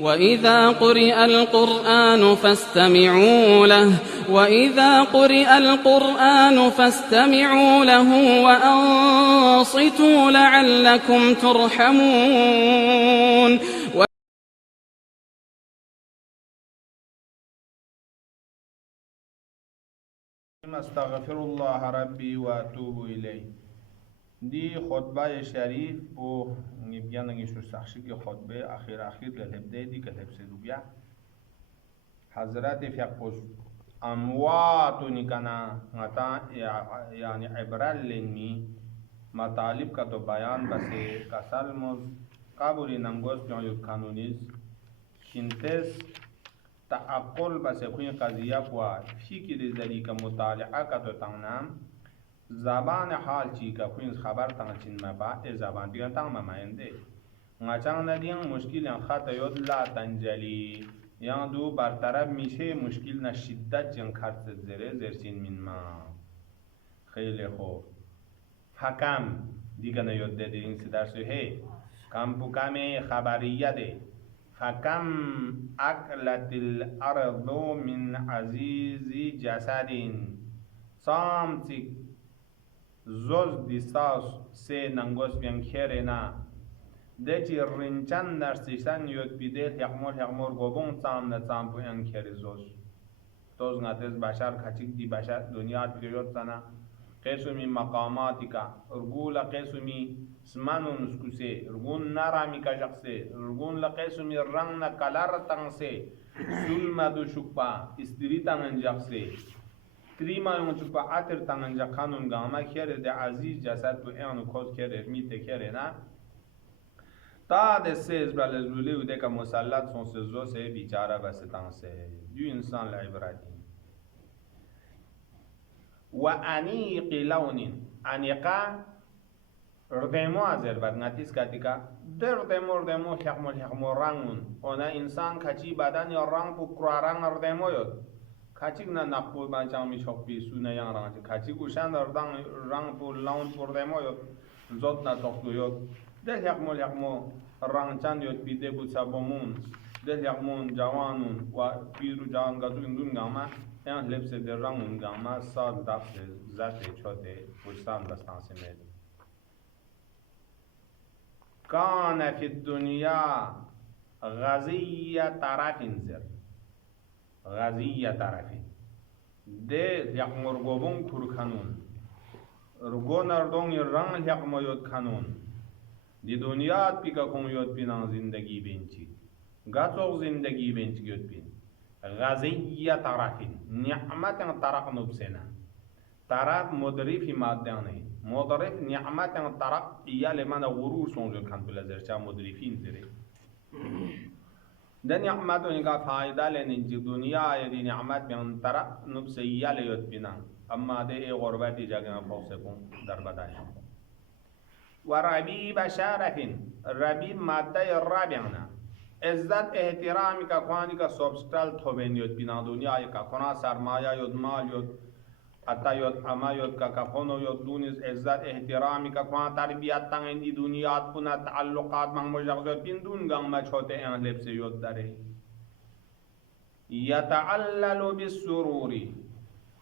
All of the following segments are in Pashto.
وإذا قرئ القرآن فاستمعوا له وإذا قرئ القرآن فاستمعوا له وأنصتوا لعلكم ترحمون. استغفر الله ربي واتوب إليه. دي خطبة شريف بو نبيانا نشو سخشي خطبة أخير للهبدأ دي كالهب سيدوبيا حضرات فيقوش أمواتو نكنا غتا يعني عبرال لنمي مطالب كتو بيان بسي كسالموز قابوري نمغوز بيان يود قانونيز شنتس تعقل بس کوئی قضیہ کو فکر ذری کا مطالعہ کا تو تنام زبان حال چی کا کوئی خبر تنگ چن مبا زبان دیگر تنگ ممایندے ngacang nading muskil yang khata yod la tanjali yang du bartaraf میشه muskil na shiddat yang khat zere zersin min ma khayli khob hakam diga na yod de in sidar se he kam pukame khabariya de فكم أكلت الأرض من عزيز جسد صامتك زوز ديساس سي نانغوس بيان كيرنا دتي رنچان نرسيسان يوت بيدل يغمور غوبون صام نصام بيان كير زوز توز ناتس بشر خچيك دي بشر دنيا بيوت سنا قسمي مقاماتك رجول قسمي سمانو نسكوسي رجون نرامي كجقسي رجون لقسمي رنگ كلار تنسي سلما دو شوكبا استري تنجقسي تريما يوم شوكبا عطر تنجق خانون غاما كير دي عزيز جسد بو ايانو كوز كير ميت كير نا تا دي سيز برالزولي ودي كا مسلط سون سيزو سي بيچارا بس تنسي دو انسان لعبراتي وأنيق لون أنيقا ردمو أزر بعد نتيس كاتيكا ردمو حكمو رانون أنا إنسان كشي بدن يران بكرة ران ردمو يود كشينا نقول بانشان مشوق بيسونا يان ران كشي كوشان ران بول لون ردمو يود زود نتوقع يود ده حكمو ران شان يود بيده بتسابمون ده حكمون جوانون وبيرو جوان كاتو إندون غاما yan lepse de rangun gama sad dafse zate chote pusam dastan semed kana fi dunya ghaziya tarafin zir ghaziya tarafin de yakmur gobun kur kanun rugonar dong rang yakmoyot kanun di dunya pika kum yot binan zindagi benchi gato zindagi benchi yot bin غزية طرف نعمة طرق نبسنا طرق مضرف ماداني مضرف نعمة طرق إيا لمن غرور سونجل كان بلازر شا مضرفين زري ده نعمة إنك فايدة لأن الدنيا يدي نعمة بين طرق نبس إيا ليوت بنا أما ده غربة جاكنا فوسكم دربداي وربي بشارة ربي مادة الرابعنا عزت احترامی کا خوانی کا سبستال تھوبین یود بنا دنیا کا خونا سرمایہ یود مال یود عطا یود اما یود کا کفونو یود دونیز عزت احترامی کا خوان تربیت تنگین دی دنیات پنا تعلقات منگ مجغزت بین دون گنگ ما چھوٹے این لب سے یود دارے یتعلل بالسروری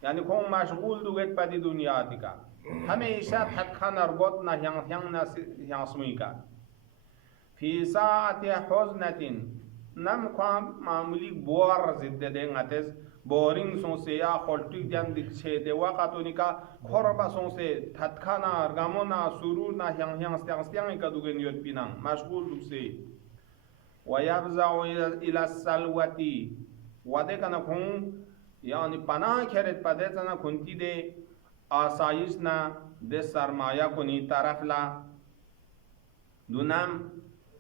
یعنی کون مشغول دوگت پا دی دنیاتی کا ہمیشہ تھکھن ارگوت نہ ہیاں سمی کا في ساعة حزنة نم قام معمولي بور زد دينغاتس بورين سونسي يا خلطيك ديان ديكشي دي وقتونيكا خوربا سونسي تتخانا رغمونا سرورنا هيان ستيان كدوغن يوت بينان مشغول دوسي ويفزع إلى السلوة ودكنا كون يعني پناه كرت پدتنا كنتي دي آسايشنا دي سرمايا كوني طرف لا دونم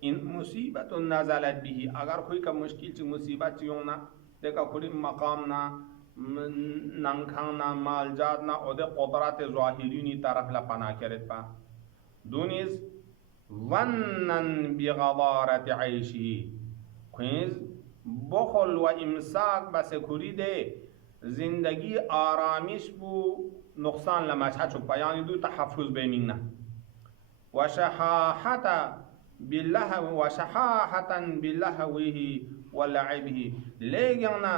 این مصیبت نزلت به اگر کوئی کا مشکل چی مصیبت چیونا دیکھا کوئی مقام نا ننکھان نا مالجات نا او دے قدرات ظاہرینی طرف لپنا کرت پا دونیز ونن بغضارت عیشی کوئیز بخل و امساک بس کوری دے زندگی آرامش بو نقصان لمشهد شد پا یعنی دو تحفظ بیمیننا و شحاحتا باللهو وشحاحة بلهوه ولعبه لجنا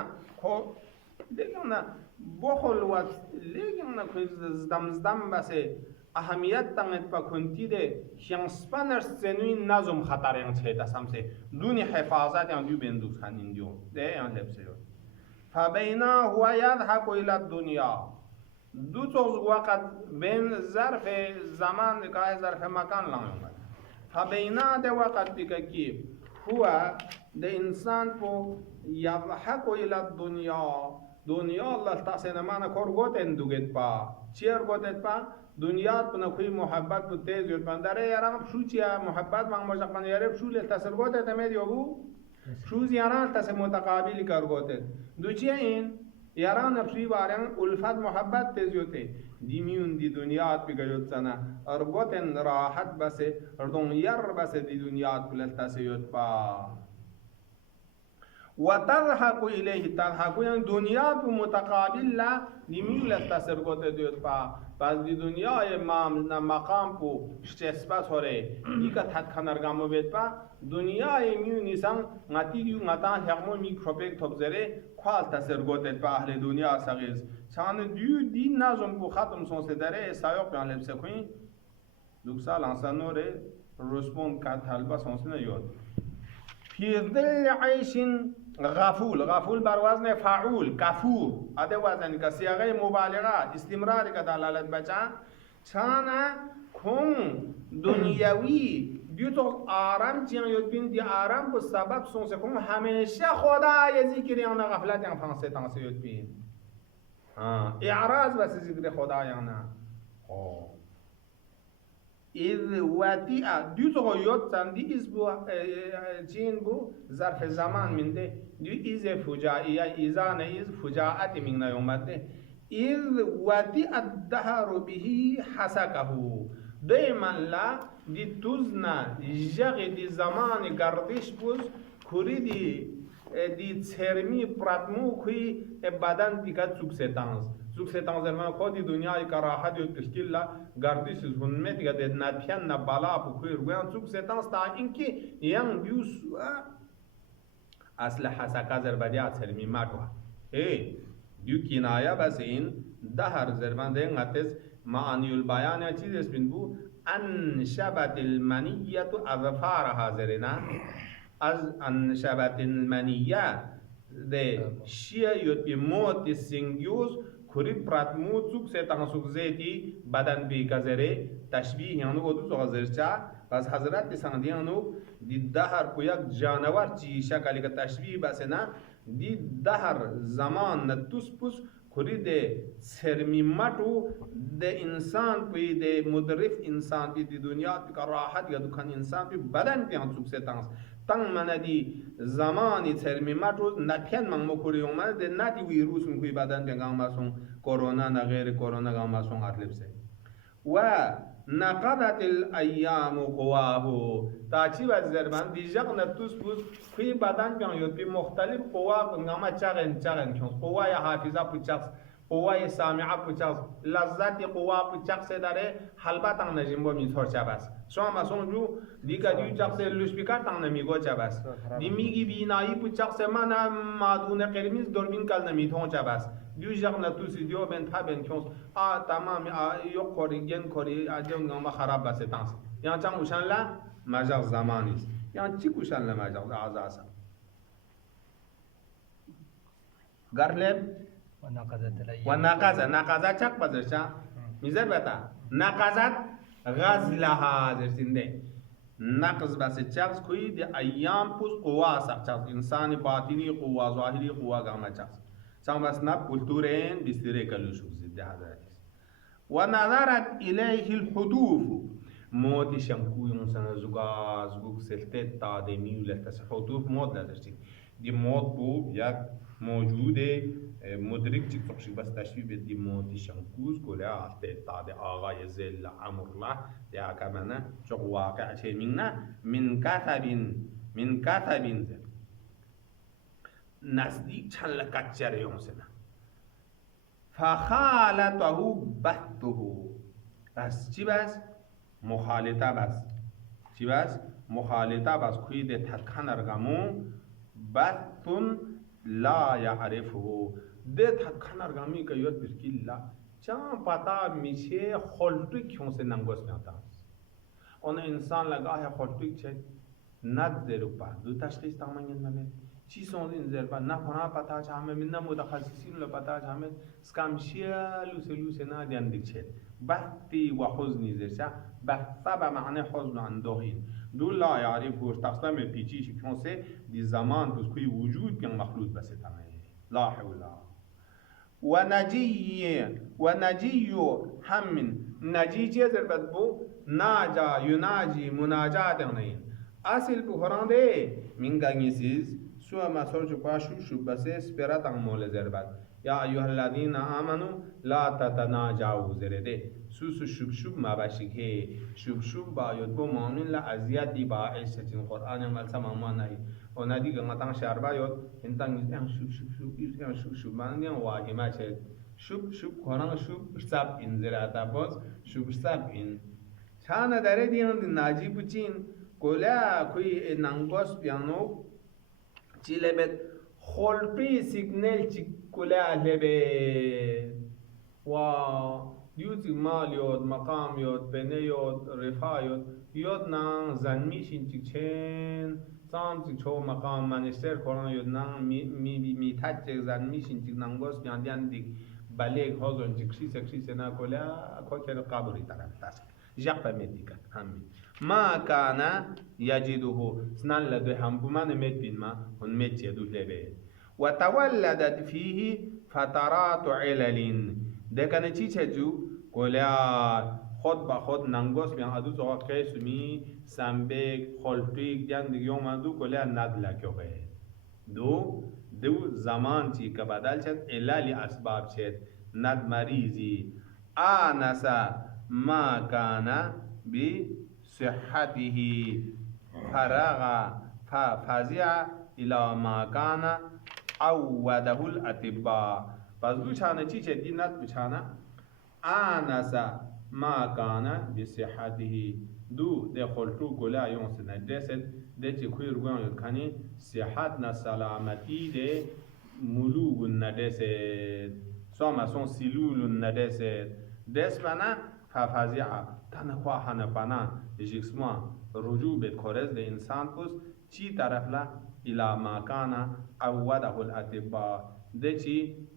بخل و لجنا زدم بس اهمیت تنگت پا کنتی ده شانسپانر سنوی نظم خطر یان چه دستم سه دونی حفاظت یان دیو بندوز خانین دیو ده یان لبسه فبینا هو یضحک الى الدنیا دو توز وقت بین ظرف زمان که ظرف مکان لانگ فبینا ده وقت بکه کی هو ده انسان پو یضحک الى الدنیا دنیا الله تاسه نمانه کور گوتن دوگت پا چیر گوتت پا دنیا پنا کوئی محبت پو تیز یود پنداره یاران شو چیا محبت مانگ مجاق پند یاره شو لتاسر گوتت امید یابو شوز یاران تاسه متقابلی کر گوتت دو چیه این یاران نفسی بارن الفت محبت تیز یوته دیمیون دی دنیات بی گیوت سنا اور گوتن راحت بسه اردون یر بسه دی دنیات پلتاسه یود پا وتضحك إليه تضحك يعني دنیا په متقابل لا نیمیل تاثیر کوته دیوت پا پس دی دنیا مقام پو شتسپاس هره دیگه تات خنرگامو بید پا دنیا میو نیسان غتی دیو غتان هرمو میکروبیک تبزره کوال تاثیر کوته پا اهل دنیا ساگیز چان دیو دی نظم پو ختم سونسه داره سایق بیان لبسه کوین دوکسال انسانوره رسپون کات حلبا سونسه نیاد في ظل عيش غفول غفول بر وزن فعول کفور اده وزن که سیاغه مبالغه استمرار که دلالت بچه چانه کن دنیاوی دیو تو آرام چیان یود بین دی آرام بو سبب سونسه کن همیشه خدا یه ذکر یانا غفلت یان فانسه تانسه یود بین اعراض بس ذکر خدا یانا إذ واتئ دو تغيرت تندي إز بو جين بو ظرف زمان من ده دو إز فجائية إذا نيز فجاءت من يومته إذ واتئ الدهر به حسكه دائما لا دي توزنا جغ دي زمان گردش بوز كوري دي تسرمي پراتمو كوي بدن بيكا سوكسيتانز سوكسيتانز زمان خودي دنيا كراحة دي تشكيل لا گردش زونمت گد ناتيان نبالا بو كوي روان سوكسيتانز تا إنكي يان بيوس اصل حسكا زرباديا تسرمي ماتوا ديو كنايا بس إن دهر زربان ده غتز معاني البيان يا چيز اسمين بو انشبت المنية اظفارها زرنا از انشبت المنية ده شيا يوت بي موت سنگيوز كوري پراتمو چوك سيتان سوك زيتي بدن بي كزره تشبيه يانو ودو سوغ زرچا بس حضرت سنديانو دي دهر كويك جانور چي شكالي کا تشبيه بسنا دي دهر زمان نتوس پوس كوري ده سرمي ماتو ده انسان پي ده مدرف انسان پي دي دنيا پي کا راحت یا دکان انسان پي بدن پي ان چوك سيتان تنگ من دی زمانی سرمی ماتو نتیان من مکوری اومد ده نتی ویروس مکوی بدن بگم ماسون کرونا نه غیر کرونا گم ماسون اطلبسه و نقضت الایام قواه تا چی وزر من دیجاق نتوس بوز کوی بدن بیان یود بی مختلف قواه بگم چاقن کنس قواه حافظه پوچاقس قواه سامعه پوچاقس لذت قواه پوچاقس داره حلبت ان نجیم با میثور چباس شما ماسون جو دیگه دیو چاقس لوشبیکار تان نمیگو چباس دی میگی بینایی پوچاقس من مادون قرمیز دوربین کل نمیتون چباس دیو جاق نتوس دیو بن تا بن کنس تمام یو کوریگن کوری اجون ما خراب بس تانس یان چان وشان لا ماجر زمانی یان چی کوشان لا ماجر اعزاس گرلب ونقضت چاق بزرچا میزر بتا نقضت غزلها زرسنده نقض بس چاقس کوئی دی ایام پوز قوا ساق انسان باطنی قوا ظاهری قوا گاما چاقس چاق بس نب کلتورین بستره کلوشو زده حضرتیس ونظرت الیه الحدوف موتی شمکوی انسان زگوک سلطت تا دی میولت حدوف موت لازرچی دی موت بو یک موجوده مدرک چی تخشی بس تشبیه دی موتی شنکوز گله آلته تاده آغای زل عمر الله دی آکمانه چو واقع چه مننا من کثبین زل نزدیک چند لکت جریون سنه فخالته بحته بس چی بس؟ مخالطه بس چی بس؟ مخالطه بس کوی ده تکن ارگامو بثن لا یعرفه ده تکن ارگامی که یاد برکیلا چند پتا میشه خلطوی کیون سے ننگوس میاتا اون انسان لگاه خلطوی چه ند زیروپا دو تشخیص تامانین ممه چی سون این زیروپا نه پنا پتا چه همه من متخصصین ل پتا چه همه سکامشیا لوسه نا دیان دیچه بحثی و حزنی زیرشا بحثا به معنی حزن اندوهین دو لا یعرفه تقسیم پیچیش کیون سے دی زمان بس کوی وجود بیان مخلوط بسه تامه لا حولا و نجی همین نجی چه ضربت بو ناجا یناجی مناجات نین اصل بخوران ده منگانی سیز سو مسور چکا شو بسه سپرات مول ضربت یا ایها الذین آمنو لا تتناجاو زرده سو شب ما باشیکه شب باید بو مؤمن لا ازیادی با ایشتین قرآن مال سما نهی و ندی که متان شربا یاد انتان شب من دیان واجمه چه شب قرآن شب سب این زراعت باز شب سب این چند داره دیان دی ناجی بچین کولا کوی نانگوس پیانو چی لبد خلپی سیگنل چی کولا لبد و دیوتی مال یاد مقام یاد بنه یاد رفاه یاد نان زنمیشین چی چین سام چی چو مقام منشتر کران یاد نان می تاچ زنمیشین چی نانگوس پیان دیگ بلیگ هازون چی کشیسه نا کولا کوکر قابری طرف تاسک جاپ مدیکا همین ما کانا یجیدوه سنان لدو هم بمان مد بین ما هن مد چیدو لبه و تولدت فیه فترات علل دکنه چی چجو کلا خود با خود ننگوس بیان ادو زوغا کیسومی سنبک خلطیک جان دیگیون من دو کلا ندلا کیو به دو زمان چی که بدل چد علالی اسباب چد ند مریضی آنسا ما كان بصحته فرغ ففزع إلى ما كان عوده الأطباء پس دو چانه چی چه دی نت بچانه آنسا ما كان بصحته دو ده خلطو گلا یون سنه دست ده چه کوی رگوان یود کنی صحت نا سلامتی ده ملوگ ندست سوما سیلول ندست دست بنا ففزیعه تنخواه هنپانا جسما رجوع به کورز ده انسان پس چی طرف لا الى مکانا عوده الاطباء ده چی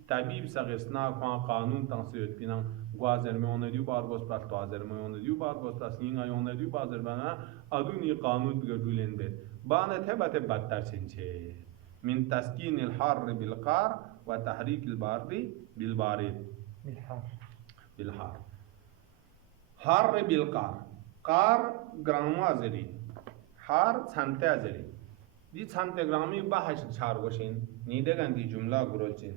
طبیب سغسنا خواه قانون تنسیوت پینا گوازر میونه دیو بار گوز پس توازر میونه دیو بار گوز پس نینگا یونه دیو بازر بنا ادونی قانون بگردولین بید بانه تبت بدتر چنچه من تسکین الحر بالقار و تحریک البارد بالبارد بالحار حر بالقار قار گرانوا زری حار چنته زری دی چنته گرامی بحث چار گوشین نیده گندی جمله گروچین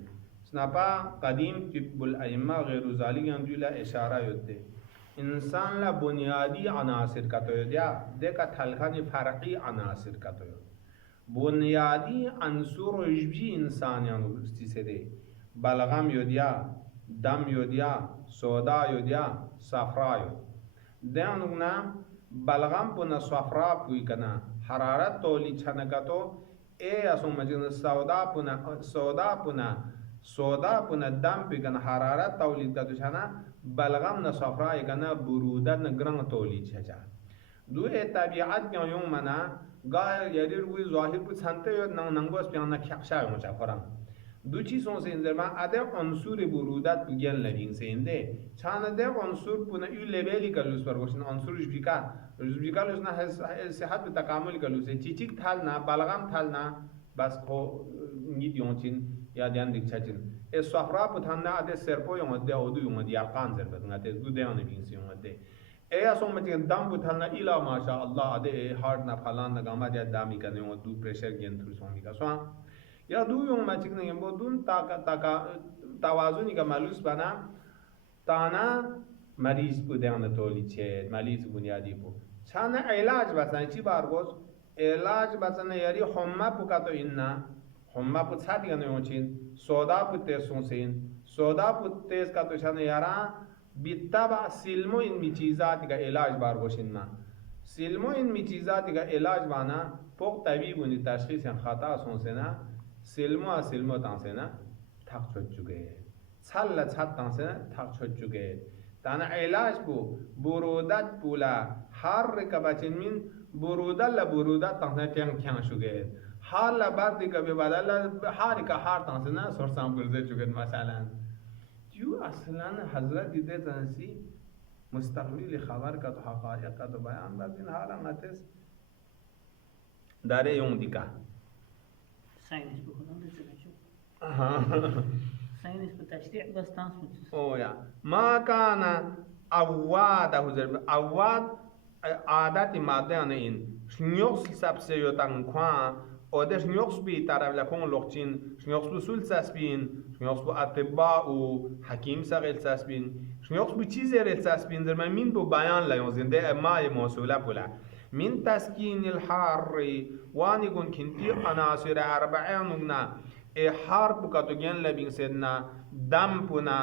سنپا قدیم طب الائمه غیر ذالک انجولا اشاره یوده انسان لا بنیادی عناصر کتو دیا دکا تلخانی فرقی عناصر کتو بنیادی عنصر جبی انسانیان استیسه ده بلغم یودیا دم یودیا سودا یودیا صفرا یود دیانونا بلغم پنا صفرا پوی کنا حرارت تولی چنکتو ای اسو مجن سودا پنا دم پی کنا حرارت تولید کتو چنا بلغم نا صفرا کنا برودت نا گرنگ تولید چچا دو ای طبیعت کیا یون منا گاه یادی روی ظاهر پو چنته یود ننگوز پیان نا کخشا یون چا خورم دو چیز اون سینده من اده عنصر برودت بگن لبین سینده چند ده عنصر پونه ای لبلی کلوس برگوشن عنصر جبیکا لوس نه صحت به تکامل کلوس چیچیک تھال نه بلغم تھال نه بس کو نید یونچین یا دیان دیک چچین ای صفرا پتھان نه اده سرپو یون ده اودو یون ده یقان زربت نه ده دو دیان بین سی یون ده ای اسون مچین دم پتھان نه الا ماشاءالله اده هارت نه فلان نه گاما ده دامی کنه یون دو پرشر گین تھرو سون میگا سو یا دو یون مچیک نگیم با دون توازنی که ملوس بنا تانا مریض بودن تولی چه مریض بنیادی بو چانه علاج بسنه چی بارگوز علاج بسنه یاری حمه پوکاتو ایننا حمه پو چا دیگه نیونچین سودا پو تیسون سین سودا پو تیس کاتو چانه یارا بیتا با سلمو این بی چیزا دیگه علاج بارگوشین ما سلمو این می چیزا دیگه علاج بانا پوق طبیب اونی تشخیص خطا سونسنا سلمو تانسنا تق چوچوگه چل تانسنا تق چوچوگه تانا علاج بو برودت بولا هر کبچن من برودت تانسنا کیان شوگه حال بعد دیگه به بدل هر تانسنا سرسان برزه چوگه مثلا جو اصلا حضرت دیده زنسی مستقبل خبر کا تو حقایق کا تو بیان بردین حالا نتس داره یون دیگه ساينس بكون شو ساينس بتشريع بس تانس او یا ما کان اواد اواد عادت ماده این شنیوکس سبسه یوتان کوان او شنیوکس بی طرف لکون لوکچین شنیوکس بسول سسبین شنیوکس بو اطباء و حکیم سغل سسبین شنیوکس بو چیزی رل سسبین در من بو بیان لیون زنده ما موصوله بولا من تسكين الحار واني قن كنتي عناصر أربعين حار بكاتو جن لبين سيدنا دم بنا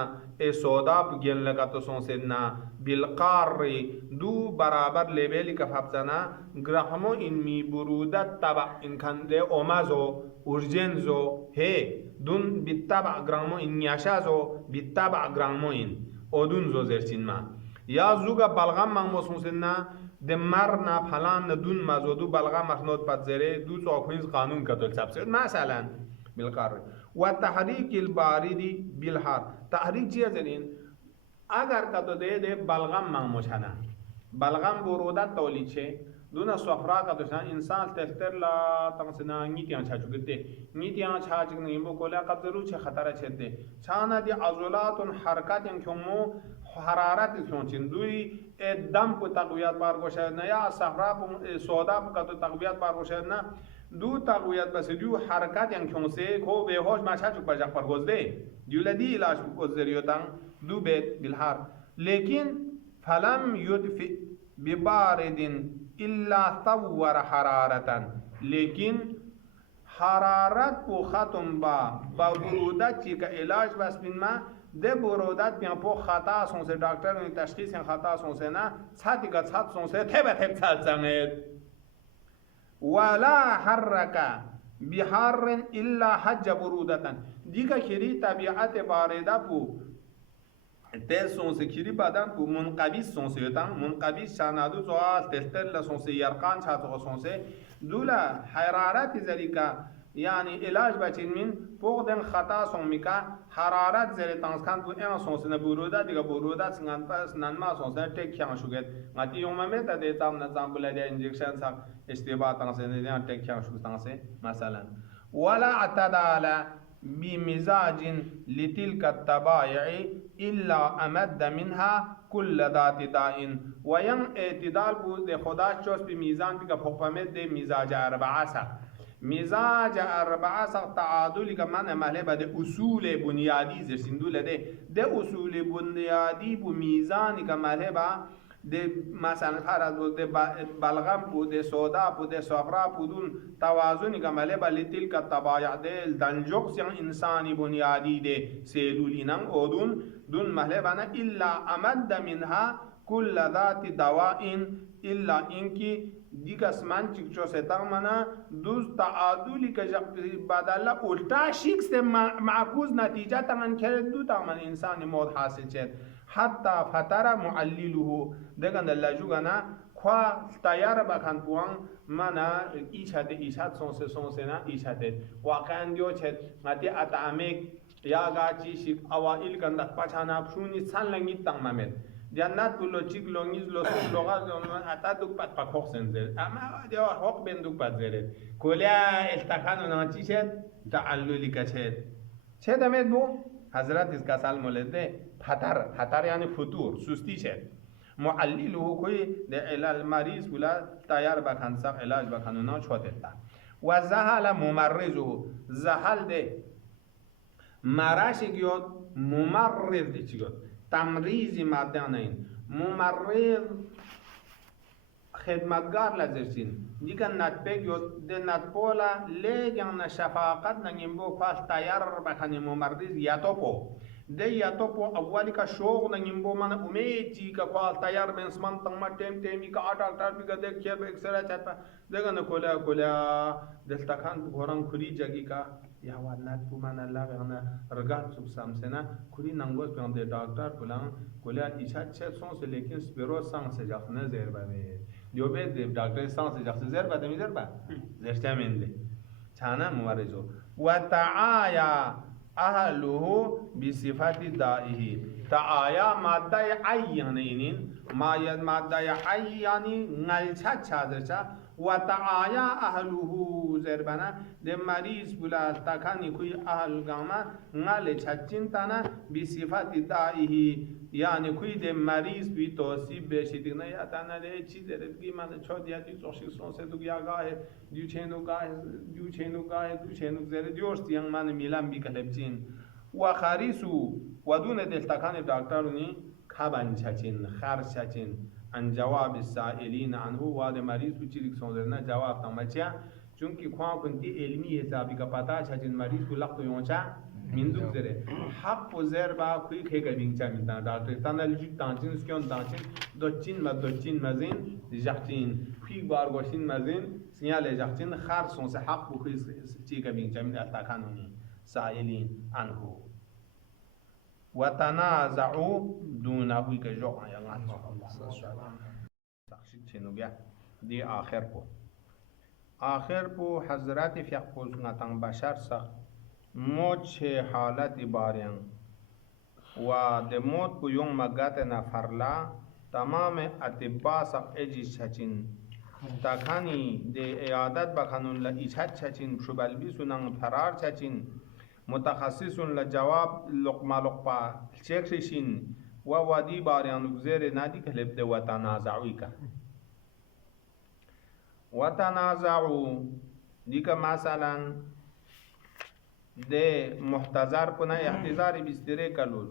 سودا بجن لكاتو سون سيدنا بالقار دو برابر ليبل كفابتنا غرامو إن مي برودة تبع إن كان ده أومازو أورجنزو هي دون بالتبع غرامو إن ياشازو بالتبع غرامو إن أودون زو زرسين ما يا زوجا بلغم مانموسون سيدنا دمرنا فلان دون مزودو بلغا مخنود پذره دو صوفينز قانون كتل سبسيد مثلا بالقار والتحريك الباردي بالحار تحريك چیه زنین اگر کتو ده بلغم مانموشانا بلغم برودت تولید شه دون صفرا کتو شان انسان تفتر لا تنسنا نیتیان چاچو گده نیتیان چاچو گده نیم بکولا قبضرو چه خطره چه ده چانا دی عضلات حرکات کمو حرارت سونچین دوی دم کو تقویت بار گوشه نه یا صفرا سودا کو تو تقویت بار گوشه نه دو تقویت بس دو حرکت یان کونسه کو به هوش ماچا چوک بجا پر گزده دیولدی علاج کو زریوتان دو بیت بالحار لیکن فلم يدفئ ببارد الا ثور حرارتا لیکن حرارت کو ختم با برودت چی کا علاج بس بین ما ده برودت بیان پو خطا سونسه دکتر نی تشخیص خطا سونسه نه چھاتی کا چھات سونسه تھب چال سنگید ولا حرک بحر الا حج برودتا دیگه کری طبیعت بارده پو ته سونسه کری بدن پو منقبیس سونسه یتان منقبیس شانادو سوال تستر لسونسه یرقان چھاتو سونسه دولا حرارت ذریکا يعني علاج بچین من پوغدن خطا سومیکا حرارت زیر تانسکان تو این سونسنه برودا دیگه برودا سنگان پس ننما سونسنه تک کیان شوگد غتی یومه تا دیتام نظام بلده انجکشن سا اشتباه تانسنه دیان تک کیان شوگ تانسه مثلا ولا اعتدال بمزاج لتلك الطبائع الا امد منها كل ذات داء وين اعتدال بود خدا چوس به میزان بگه حکمت ده مزاج اربعه سا مزاج اربعه سق تعادل که من عمله بده اصول بنیادی زرسندول ده اصول بنیادی بو میزانی که عمله با ده مثلا فرض بود ده بلغم بود ده سودا بود ده صفرا بودون توازنی که عمله با لتل که طبایع ده دنجوکس یعنی انسانی بنیادی ده سیلولینم اودون دون محله بنا الا امد منها كل ذات دواء الا انکی دیگه اسمان چیکچو ستا منا دوز تعادلی که بدل الٹا شیکس معکوز نتیجه تمن کرد دو تمن انسان موت حاصل شد حتی فتر معلله دگن لجو گنا خوا تیار بکن پوان منا ایشاد سونسه نا ایشاد واقعا دیو چد متی اتعمق یا گاچی شیک اوائل کندک پچانا پشونی سن لنگی تمامت جنات بلو چیک لونگیز لو سو لغاز اتا دوک پات پاک سنزل اما دیا حق بین دوک پات زرد کلیا التقان نانچی شد تعللی کشد چه دمید بو حضرت اس کا سال مولده خطر یعنی فتور سستی شد معلل هو کوئی ده علل مریض بولا تیار بکن سق علاج بکن اونا چوتت تا و زهل ممرضه زهل ده مراش گیاد ممرض دی چیگاد تمریزی ماده نین ممرض خدمتگار لازرسین دیگه نتبگ یا ده نتبولا لیگن شفاقت نگیم بو فاس تیار بکنی ممرض یا تو پو ده یا تو پو اولی کا شوق نگیم بو من امید چی کا قال تیار من اسمان تنگ ما تیم کا دکتر بیگا دیک چه اکسرا چتا دگه کلا دلتا کان گوران کلی جگی کا یا ولاد پو من الله غنا رگات سب سامسنا کلی نانگوز پیان ده دکتر کلا ایشا چه سونس لیکن سپیرو سانس جخنه زیر بده دیوبه دکتر سانس جخنه زیر بده میذار با زشته منده چانا موارجو و تعایا أهله بصفات دائه تعايا مادة عينين مادة عيني نلشا چادرشا وتعايا أهله زربنا ده مريض بلا تكاني كوي أهل غاما نلشا چنتانا بصفات دائه يعني كوي ده مريض بي توصيب بشيدنا يا تانا ده چي دربگي من چود يا دي توشي سون سے دو يا گاه دو چينو زره ديورست yang من ميلان بي كلبچين وخاريسو ودون دلتكان دكتورني خبن چچين خر چچين عن جواب السائلين عنه واد مریض کو چیک سوندرنا جواب تمچا چونکی خوان کنتی علمی حسابی کا پتا چچين مریض کو لخت یونچا minduk zere hak pozer ba kui khega bingcha minta doctor tanal jik tanchin skyon tanchin dochin mazin jachtin kui bar goshin mazin signal jachtin khar son se hak bu kui chiga bingcha min atakanuni sa'ilin anhu wa tanaza'u duna kui ka jo ya Allah takhshid chenu gya di akhir po hazrat fiq poz ngatang bashar sa موت چه حالت بارین و د موت کو یوم مگات نفرلا تمام اتباع سق اجی چچین تاکانی د ایادت بخانون ل ایچت چچین شبلبی سنن فرار چچین متخصصون ل جواب لقما لقما چکشین و وادی بارین گزیر نادی کلب د وتنازعوی کا وتنازعو دیکه مثلا ده محتضر پنا احتضار بستره کلوز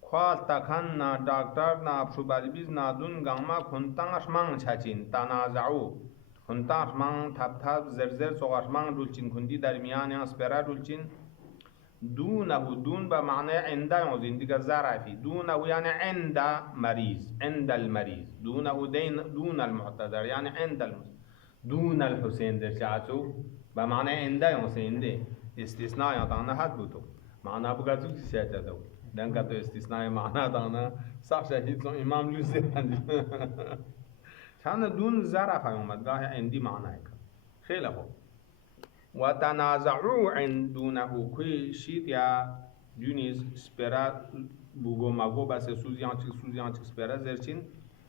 خواه تکن نا دکتر نا افشوبالبیز نا دون گاما خونتان اشمان چاچین تنازعو خونتان اشمان تب زرزر سوغ اشمان دولچین کندی درمیان یا سپرا دولچین دونه دون به معنی عنده یوزین دیگه ظرفی دونه یعنی عند مریض عند المریض دونه دون المحتضر یعنی عند دون الحسين در شعاتو به معنی عنده یوزین ده استثناء يعطانا حد بوتو معناه بقى سيادة دو لأن كتو استثناء معناه دانا صح شهيد سو إمام لوسي كان دون زرف يومد قاه عندي معناه خيله هو وتنازعوا عندونه كي شيت يا دونيز سبرا بوغو ماغو بس سوزيان چك سبرا زرچين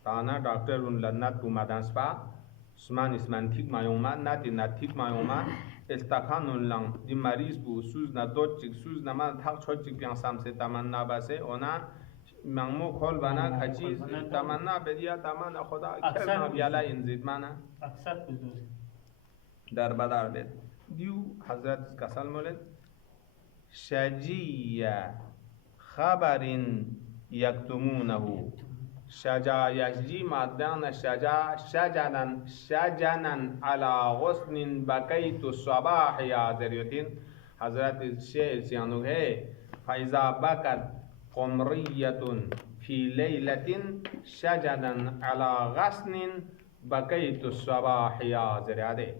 تانا دكتور لنات بومدان سپا اسمان تيك ما يوما ناتي ما يوما استخانون لان دی مریض بو سوز نا دوت چک سوز نا من تاق چوت چک بیان سامسه تمنا بسه اونا مانمو کول بنا کچی تمنا بدیا تمنا خدا کرنا بیالا انزید مانا اکثر بزرگ در بدار بید دیو حضرت کسال مولد شجیه خبرین یکتمونه شجا یجی مادان شجنن على غصن بقیت الصباح یا ذریتین حضرت شیخ سیانو ہے فیضا بکت قمریت فی لیلت شجنن على غصن بقیت الصباح یا ذریته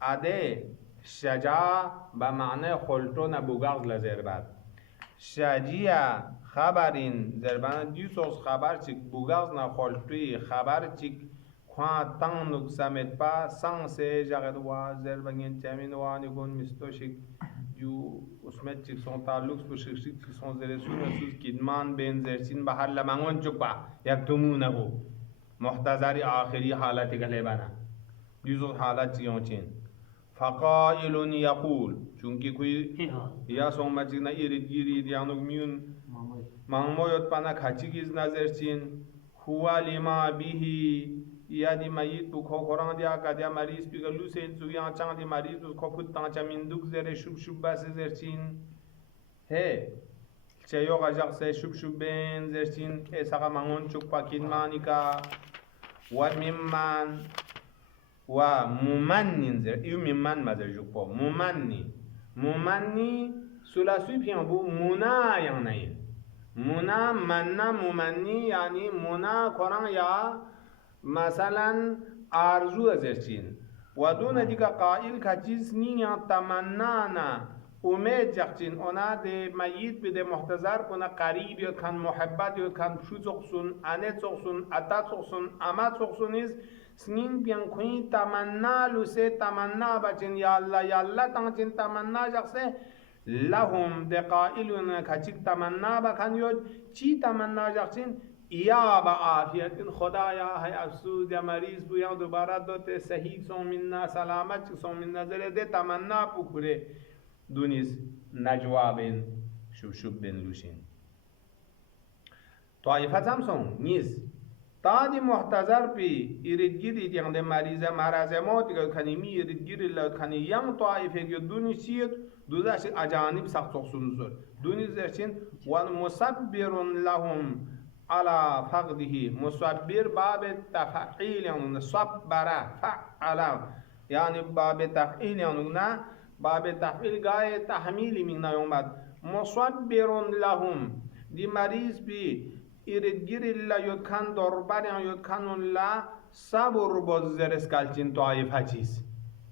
اده شجا بمعنی خلطون بوگاغ لزیر باد شجیه خبرین زربان دیوسوس خبر چیک بوگاز نا خالتوی خبر چیک خواه تنگ نک سمت پا سنگ سے جاگد وا زربانین چامین وانی کن مستوشک جو اسمت چیک سون تعلق سپشک چیک سون زرسون سوز کدمان بین زرسین بحر لمنگون چک با یک تمونه ہو محتضری آخری حالت گلیبانا دیوسوس حالت چیون چین فقائل یقول چونکی کوئی یا سون مچیک نا ایرید یانوک میون مانمویت پانا کچیگیز نظرچین هوا لما بیهی یا دی مریض بو خوران دیا کدیا مریض بیگا لوسین سویان چان دی مریض بو خفت تانچا مندوک زره شب بس زرچین هی چیو غجاق سه شب بین زرچین ایساقا مانگون چک پاکین مانی کا و ممن و ممنین زر ایو ممن مزر جک پا ممنی ثلاثی پیان بو منا یعنی منا منا ممنی یعنی منا قرآن یا مثلا آرزو ازرچین و دون دیگه قائل که چیز نیا تمنانا امید جاکچین اونا ده میت بده محتضر کنه قریب یاد کن محبت یاد کن شو چخسون انت چخسون اتا چخسون اما چخسونیز سنین بیان کنی تمنا لوسه تمنا بچین یا الله تانچین تمنا جاکسه لهم ده قائلون که چی تمنا بکن یاد چی تمنا جاکچین یا با عافیت خدایا ہے افسود یا مریض بو یا دوباره دوتے صحیح سو مننا سلامت سو مننا زره ده تمنا پکره دونیز نجوابین شب بن لوشین طایفت هم سون نیز تا دی محتضر پی ایردگیری دیگه ده مریضه مرازمات دیگه کنی می ایردگیری لد کنی یم طایفه که دونیز چید دوزش اجانب سخت سخصونزور دونیز درچین و مصبر لهم على فقده مصبر باب تفعیل یعنی صبر فعلا یعنی باب تفعیل یعنی نه باب تفعیل گاه تحمیلی من نیومد مصبر لهم دی مریض بی ایردگیر الله یدکن دربر یدکن الله صبر بزر اسکالچین طایفه چیز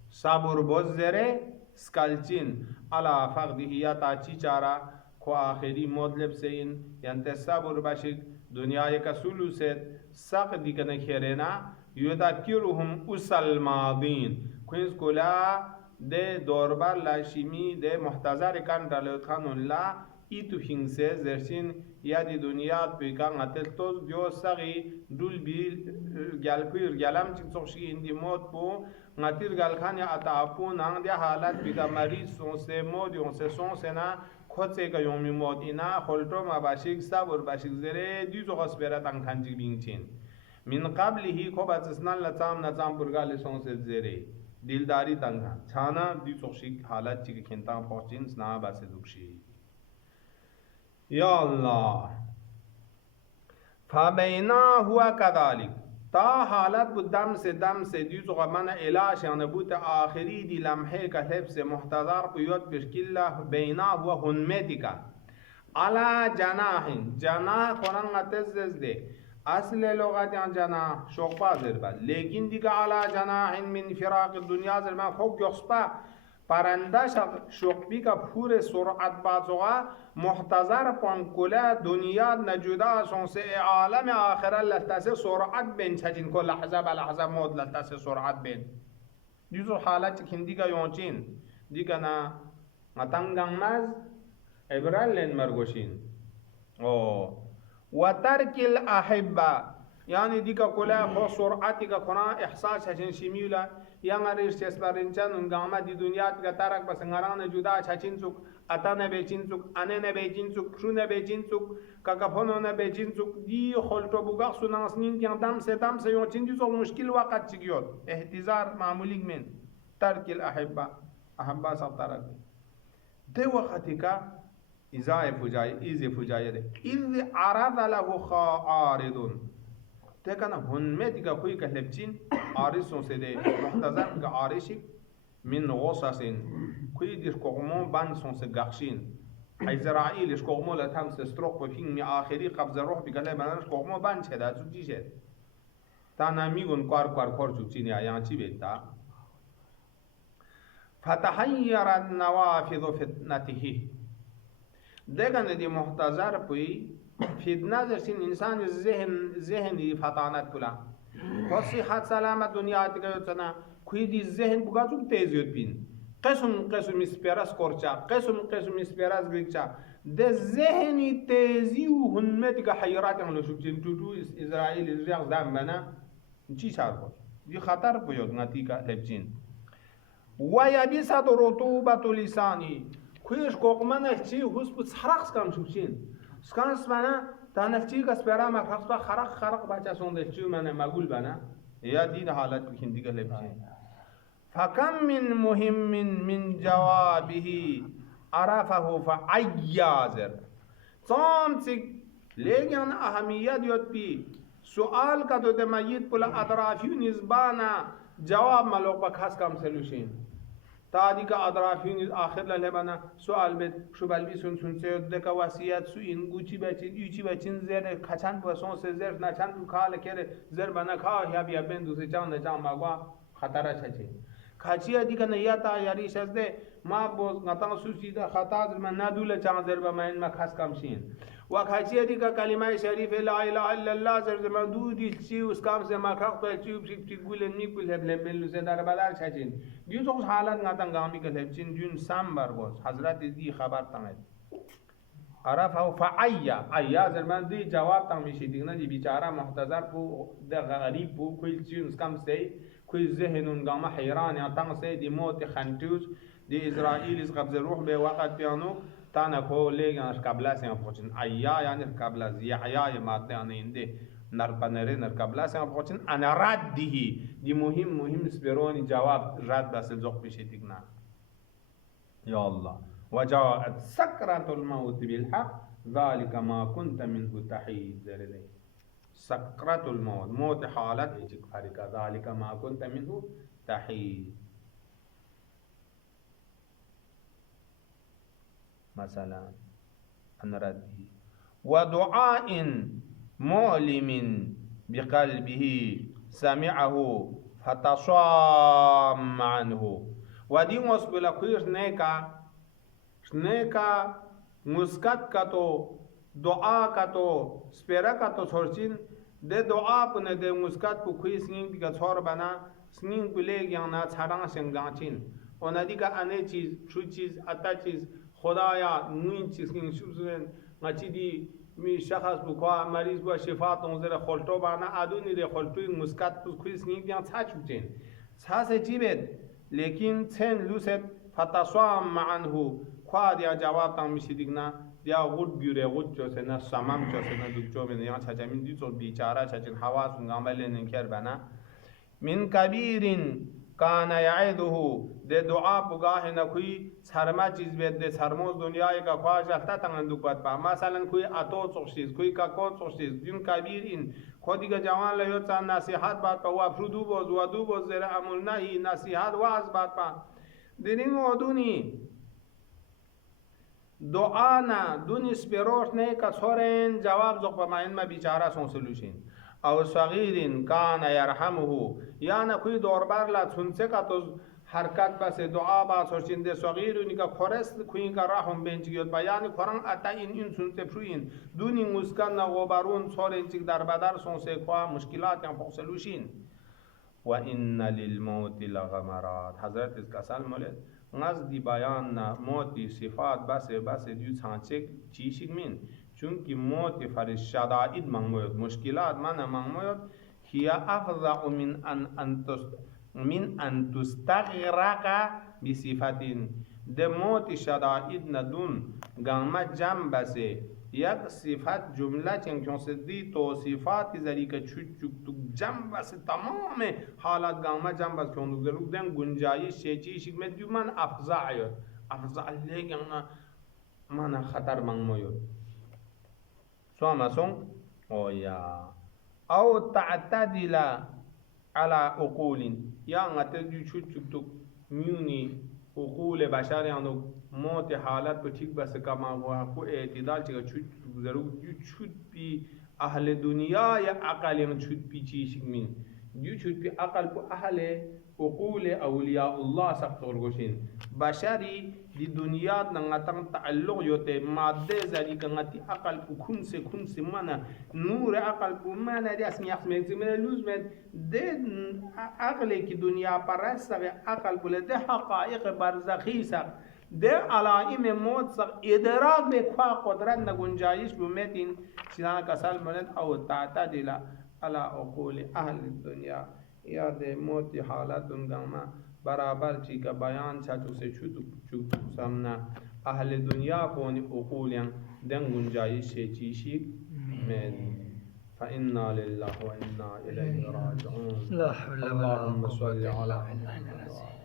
صبر بزر اسکالچین على فقده یا تا چی چارا کو آخری مطلب سے این یعنی صبر باشید دنیای کا سلوست سخت دیگه خیرنا یذکرهم اسل ماضین کوینز کولا ده دوربر لاشیمی ده محتضر کن دلت کن لا ایتو فینسه زرشین یادی دنیات پیکان اتل توز دیو سگی دول بیل گلپیر گلم چی توشی اندی موت بو نتیر گلخان یا اتاپو نان دی حالت بیگا مریض سونسه مود یونسه سونسه نا خودسه که یومی مود اینا خلطو ما باشیک صبر باشیک زره دیزو غصبره تنگنجی بینچین من قبلی کو باتسنال لطام نظام برگال سونسه زره दिलदारी तंगा छाना दी सोशी हालत ची खिंता पहुंचिन स्ना बासे दुखशी या अल्लाह फबैना हुआ कदालिक ता हालत बुदम से दी तो गमना इलाश यानी बुत आखिरी दी लम्हे का हिब से मुहतज़र कुयत बिशकिल्ला बैना हुआ हुन्मेतिका अला जनाहिन जना कुरान अतज़ दे اصل لغت جنا شوقا زربا لیکن دیگه علا جناح من فراق دنیا زربا خوب یخصبا پرنده شوقبی کا پور سرعت بازوغا محتضر پانکولا دنیا نجودا سونسه عالم آخره لتاسه سرعت بین چجین کو لحظه با لحظه مود لتاسه سرعت بین دیزو حالت کن دیگه یونچین دیگه نا متنگنمز ابرالین مرگوشین وترك الأحبة يعني ديكا كلها خو سرعتك كنا إحساس هشين شميلا يا مريش تسبرنجان ونقامة دي دنيا تكترك بس نغران جدا هشين سوك أتانا بيجين سوك أنا بيجين سوك شو نبيجين سوك كاكافونو نبيجين سوك دي خلطو بوغاق سنان سنين كيان دام سي يوچين دي سوك مشكل وقت چيكيوت احتزار معمولي من ترك الأحبة أحبة سبترك دي وقتك إذا فجاية إذ عرض له عارض تكنا هنمتك خوي كهلبتين عارض سونسيدي محتضر كعارشك من غصص خوي ديش كوغمون بان سونسي غاخشين إسرائيل إش كوغمون لتهم سستروق بفين مي آخري قبض الروح بقاله بناش كوغمون بان شدا سوچي شد تانا ميغون كار سوچيني آيان چي بيتا فتحيرت نوافذ فتنته دیگه دی محتضر پوی فتنه درسین انسان ذهنی فطانت کلا صحت سلامت دنیا تکیوتنا کوی دی ذهن بگا چوک تیزیوت بین قسم اسپیراس کورچا قسم اسپیراس گریچا ده ذهنی تیزی و هنمتی که حیرات هم لشوکتین تو اسرائیل ریاض دام بنا چی سار بود دی خطر پویود نتیکا لبچین و یبیست رطوبت لسانی كويش كوقمنا كشي هوس حرق كم شوشين سكان سبنا تانكشي كسبرا ما خصبا خرق باچا سوندشي من مقول بنا يا دي حالات بكندي كلبشين فكم من مهم من جوابه عرفه فعيازر صامتك لكن أهمية ديوت بي سؤال کا تو ميت بلا أطرافي نسبانا جواب ملوك بخاص كم سلوشين تادی که ادرافین آخر لبنا سوال بد شو بلبی سون سید دک وصیت سو این گوچی بچین یوچی بچین زر کچان پسون سه زر نچان کال کره زر بنا کاه یا بیا بندو سه چان چان ماگوا خطر چچین کچی ادی که نیاتا یاری شده ما باز نتان سوسیدا خطا من ندول چان زر با من ما خاص کمشین و کچی ادی که کلمه شریف لا اله الا الله زر من دودی چی اس کام سے ما خاطر چی گول نیکول هبل بلو سے در بدر چچین دیو تو حالت نتان گامی که لبچین جون سام بر باز حضرت دی خبر تامد عرفه فعیا زر من دی جواب تام میشی دیگه دی بیچاره محتضر کو ده غریب کو کوئی چیز کم سے کوئی ذهن گام حیران یا تام سے دی موت خنتوس دی اسرائیل از قبض روح به وقت پیانو تانا کو لیگانش قبل از پوچن ایا یعنی قبل از یحیا ماده انده نرپنره نر قبل از پوچن انا ردی دی مهم سپرونی جواب رد بس زوق بشه دیگه یا الله وجاءت سكرة الموت بالحق ذلك ما كنت منه تحيد زرده سكرة الموت موت حالت ایچک فرقه ذلك ما كنت منه تحيد مثلا أن رده ودعاء مؤلم بقلبه سمعه فتصام عنه ودي مسبلا كوير نيكا مسكت كاتو دعا كاتو سپيرا كاتو سورچين دے دعا پنے دے مسکت کو کوئی سنگین بھی کا چھوڑ بنا سنگین کو لے گیا نا چھڑاں سنگانچین اونا دی کا انے چیز شو چیز اتا چیز خدایا نوین چیز سنگین شو سنگین نچی دی می شخص بکوا مریض بوا شفا تونزر خلطو بانا ادونی دے خلطوی مسکت کو کوئی سنگین بھی چھا چوچین چھا سے جیبت لیکن چھن لوست فتصام معنه خوا دیا جواب تام میشی دیگنا دیا غود بیوره غود چوسه نه سامم چوسه نه دوچو بینه یا چاچمین دیتو بیچاره چاچین حواس نگامبل نکر بنا من کبیرین کان یعیده ده دعا بگاه نکوی سرما چیز بید ده سرموز دنیای کا خواهش اختا تنگن دوکت پا مثلا کوی اتو چوشیز کوی کاکو چوشیز دین کبیرین خودی که جوان لیوت سان نصیحت بات پا و افرودو باز و دو باز زیر عمل نهی نصیحت واز بات پا دینین ودونی دعا نه دونی سپیروش نه کسورین جواب زق بماین ما بیچاره سون سلوشین او صغیرین کان یرحمه یا نه کوی دوربر لا سنسه کا تو حرکت بس دعا با سوچین ده صغیرونی کا خورست کوین کا رحم بنچ گیوت بیان قرآن اتا این سنته پروین دونی مسکن نه غبارون سورین چیک در بدر سون سه کو مشکلات یا فوسلوشین و ان للموت لغمرات حضرت اس کا سلام مولد نزدی بیان نه موتی صفات بس دیو چانچک چیشک من چونکی موت فرش شدائد منگوید مشکلات من منگوید هي افضع من ان تستغرق بصفت ده موت شدائد ندون گامه جمع بسه یک صفت جمله چون سدی توصیفات ذریعه چوک جمع بس تمام حالات گامه جمع بس چون ضرور دن گنجایش چیزی که دیو من افضع لیکن من خطر منگوید سوامسون او یا او تعتدل على عقول یا نتیجه چوک میونی عقول بشر یعنی موت حالت کو ٹھیک بس کما ہوا کو اعتدال چگا چھوٹ ضرور جو چھوٹ پی اہل دنیا یا عقل یا چھوٹ پی چیز من جو چھوٹ پی عقل کو اہل عقول اولیاء اللہ سخت ورگوشین بشری دی دنیا نغتن تعلق یوتے مادے زری کنگتی عقل کو کن سے مانا نور عقل کو مانا دی اسمی اخمی من لوز میں دے عقل کی دنیا پر رسا عقل کو دے حقائق برزخی سخت دے علائم موت سخت ادراک بے خواہ قدرت نگنجائش بمیتین سنان کسال ملد او تعتدل على عقول اہل الدنیا یا دے موت حالت انگاما برابر چی کا بیان چاچو سے چھوٹ سامنا اہل دنیا کونی عقولیاں دن گنجائش سے چیشی میں فإنا لله وإنا إليه راجعون اللهم صل على محمد